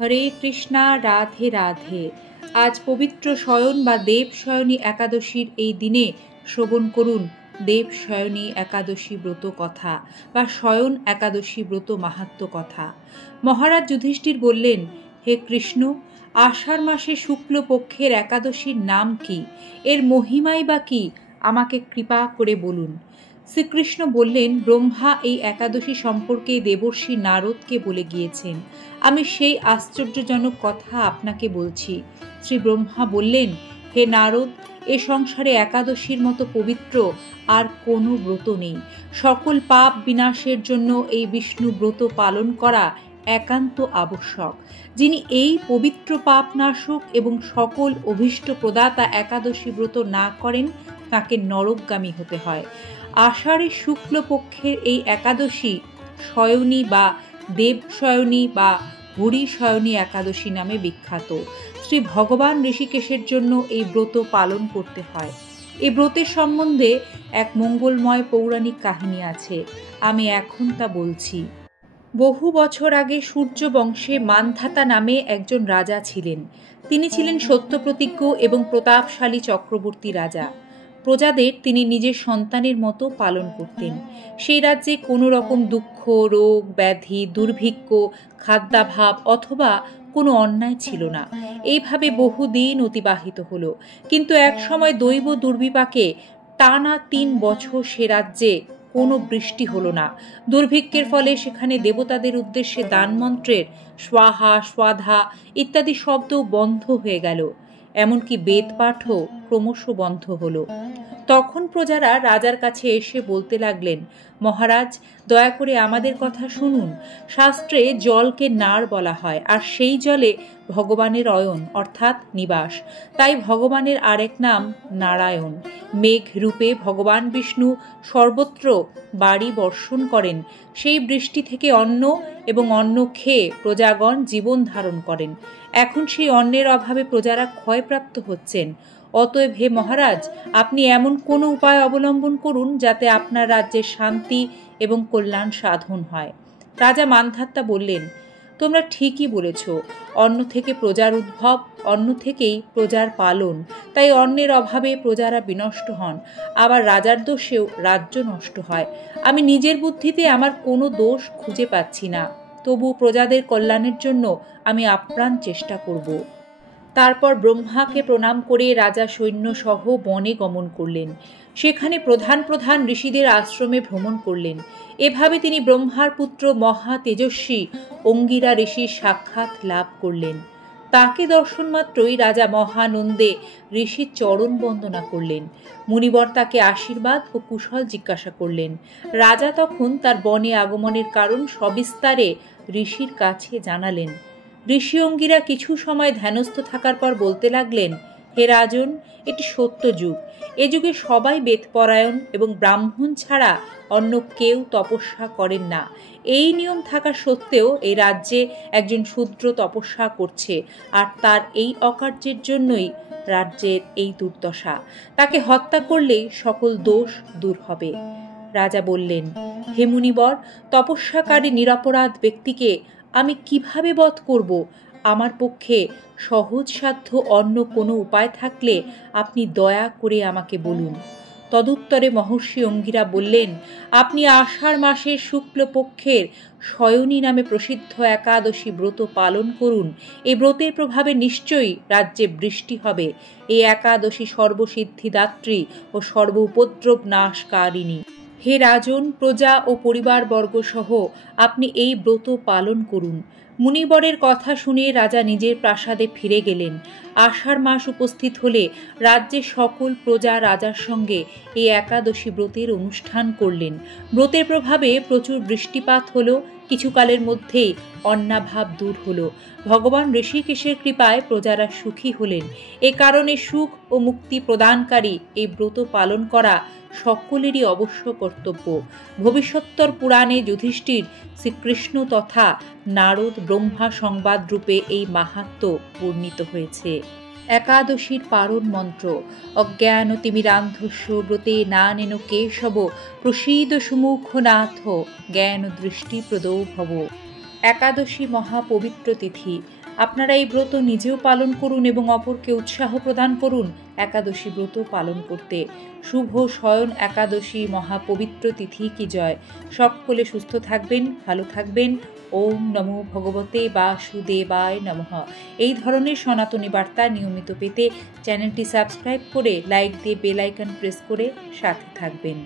হরে কৃষ্ণা, রাধে রাধে। আজ পবিত্র শয়ন বা দেবশয়নী একাদশীর এই দিনে শ্রবণ করুন দেবশয়নী একাদশী ব্রত কথা বা শয়ন একাদশী ব্রত মাহাত্ম্য কথা। মহারাজ যুধিষ্ঠির বললেন, হে কৃষ্ণ, আষাঢ় মাসে শুক্ল পক্ষের একাদশীর নাম কি, এর মহিমাই বা কি, আমাকে কৃপা করে বলুন। শ্রীকৃষ্ণ বললেন, ব্রহ্মা এই একাদশী সম্পর্কে দেবর্ষি নারদকে বলে গিয়েছেন। আমি সেই আশ্চর্যজনক কথা আপনাকে বলছি। শ্রী ব্রহ্মা বললেন, হে নারদ, এ সংসারে একাদশীর মতো পবিত্র আর কোনো ব্রত নেই। সকল পাপ বিনাশের জন্য এই বিষ্ণু ব্রত পালন করা একান্ত আবশ্যক। যিনি এই পবিত্র পাপ নাশক এবং সকল অভীষ্ট প্রদাতা একাদশী ব্রত না করেন, তাকে নরকগামী হতে হয়। আষাঢ়ের শুক্ল পক্ষের এই একাদশী শয়নী বা দেবশয়নী বা হরিশয়নী একাদশী নামে বিখ্যাত। শ্রী ভগবান ঋষিকেশের জন্য এই ব্রত পালন করতে হয়। এই ব্রতের সম্বন্ধে এক মঙ্গলময় পৌরাণিক কাহিনী আছে, আমি এখন তা বলছি। বহু বছর আগে সূর্য বংশে মান্ধাতা নামে একজন রাজা ছিলেন। তিনি ছিলেন সত্যপ্রতিজ্ঞ এবং প্রতাপশালী চক্রবর্তী রাজা। প্রজাদের তিনি নিজের সন্তানের মতো পালন করতেন। সেই রাজ্যে কোনো রকম দুঃখ, রোগ, ব্যাধি, দুর্ভিক্ষ, খাদ্যাভাব অথবা কোনো অন্যায় ছিল না। এইভাবে বহুদিন অতিবাহিত হলো। কিন্তু এক সময় দৈব দুর্বিপাকে টানা ৩ বছর সে রাজ্যে কোনো বৃষ্টি হলো না। দুর্ভিক্ষের ফলে সেখানে দেবতাদের উদ্দেশ্যে দানমন্ত্রের স্বাহা, স্বাধা ইত্যাদি শব্দ বন্ধ হয়ে গেল। এমনকি বেদপাঠও ক্রমশ বন্ধ হলো। তখন প্রজারা রাজার কাছে এসে বলতে লাগলেন, মহারাজ, দয়া করে আমাদের কথা শুনুন। শাস্ত্রে জলকে নার বলা হয়, আর সেই জলে ভগবানের অয়ন অর্থাৎ নিবাস। তাই ভগবানের আরেক নাম নারায়ণ। মেঘ রূপে ভগবান বিষ্ণু সর্বত্র বাড়ি বর্ষণ করেন। সেই বৃষ্টি থেকে অন্ন এবং অন্ন খেয়ে প্রজাগণ জীবন ধারণ করেন। এখন সেই অন্নের অভাবে প্রজারা ক্ষয়প্রাপ্ত হচ্ছেন। অতএব হে মহারাজ, আপনি এমন কোনো উপায় অবলম্বন করুন যাতে আপনার রাজ্যের শান্তি এবং কল্যাণ সাধন হয়। রাজা মান্ধাতা বললেন, তোমরা ঠিকই বলেছ। অন্ন থেকে প্রজার উদ্ভব, অন্ন থেকেই প্রজার পালন। তাই অন্নের অভাবে প্রজারা বিনষ্ট হন, আবার রাজার দোষেও রাজ্য নষ্ট হয়। আমি নিজের বুদ্ধিতে আমার কোনো দোষ খুঁজে পাচ্ছি না, তবু প্রজাদের কল্যাণের জন্য আমি আপ্রাণ চেষ্টা করব। তারপর ব্রহ্মাকে প্রণাম করে রাজা সৈন্য সহ বনে গমন করলেন। সেখানে প্রধান প্রধান ঋষিদের আশ্রমে ভ্রমণ করলেন। এভাবে তিনি ব্রহ্মার পুত্র মহা তেজস্বী অঙ্গিরা ঋষির সাক্ষাৎ লাভ করলেন। তাকে দর্শন মাত্রই রাজা মহানন্দে ঋষির চরণ বন্দনা করলেন। মুনিবর তাকে আশীর্বাদ ও কুশল জিজ্ঞাসা করলেন। রাজা তখন তার বনে আগমনের কারণ সবিস্তারে ঋষির কাছে জানালেন। ঋষি অঙ্গিরা কিছু সময় ধ্যানস্থ থাকার পর বলতে লাগলেন, হে রাজন, এটি সত্য যুগ। এ যুগে সবাই বেদপরায়ণ এবং ব্রাহ্মণ ছাড়া অন্য কেউ তপস্যা করেন না। এই নিয়ম থাকা সত্ত্বেও এই রাজ্যে একজন শূদ্র তপস্যা করছে, আর তার এই অকার্যের জন্যই রাজ্যের এই দুর্দশা। তাকে হত্যা করলেই সকল দোষ দূর হবে। রাজা বললেন, হে মুনিবর, তপস্যাকারী নিরপরাধ ব্যক্তিকে আমি কিভাবে বধ করব? আমার পক্ষে সহজসাধ্য অন্য কোনো উপায় থাকলে আপনি দয়া করে আমাকে বলুন। তদুত্তরে মহর্ষি অঙ্গিরা বললেন, আপনি আষাঢ় মাসের শুক্লপক্ষের শয়নী নামে প্রসিদ্ধ একাদশী ব্রত পালন করুন। এই ব্রতের প্রভাবে নিশ্চয়ই রাজ্যে বৃষ্টি হবে। এই একাদশী সর্বসিদ্ধিদাত্রী ও সর্ব উপদ্রব নাশকারিণী। হে রাজন, প্রজা ও পরিবারবর্গ সহ আপনি এই ব্রত পালন করুন। মুনিবরের কথা শুনে রাজা নিজের প্রাসাদে ফিরে গেলেন। আষাঢ় মাস উপস্থিত হলে রাজ্যের সকল প্রজা রাজার সঙ্গে এই একাদশী ব্রতের অনুষ্ঠান করলেন। ব্রতের প্রভাবে প্রচুর বৃষ্টিপাত হলো। কিছুকালের মধ্যেই অন্নাভাব দূর হলো। ভগবান ঋষিকেশের কৃপায় প্রজারা সুখী হলেন। এ কারণে সুখ ও মুক্তি প্রদানকারী এই ব্রত পালন করা সকলেরই অবশ্য কর্তব্য। ভবিষ্যত্তর পুরাণে যুধিষ্ঠির, শ্রীকৃষ্ণ তথা নারদ ব্রহ্মা সংবাদ রূপে এই মাহাত্ম্য বর্ণিত হয়েছে। একাদশীর পারণ মন্ত্র। অজ্ঞানতিমিরান্ধস্য ব্রতে নানেন কেশব প্রসীদ সুমুখনাথ জ্ঞান দৃষ্টি প্রদো ভব। একাদশী মহাপবিত্র তিথি। আপনারা এই ব্রত নিজেও পালন করুন এবং অপরকে উৎসাহ প্রদান করুন একাদশী ব্রত পালন করতে। শুভ শয়ন একাদশী মহাপবিত্র তিথি কি জয়। সকলে সুস্থ থাকবেন, ভালো থাকবেন। ওম নমো ভগবতে বাসুদেবায় নমঃ। এই ধরনের সনাতনী বার্তা নিয়মিত পেতে চ্যানেলটি সাবস্ক্রাইব করে লাইক দিয়ে বেল আইকন প্রেস করে সাথে থাকবেন।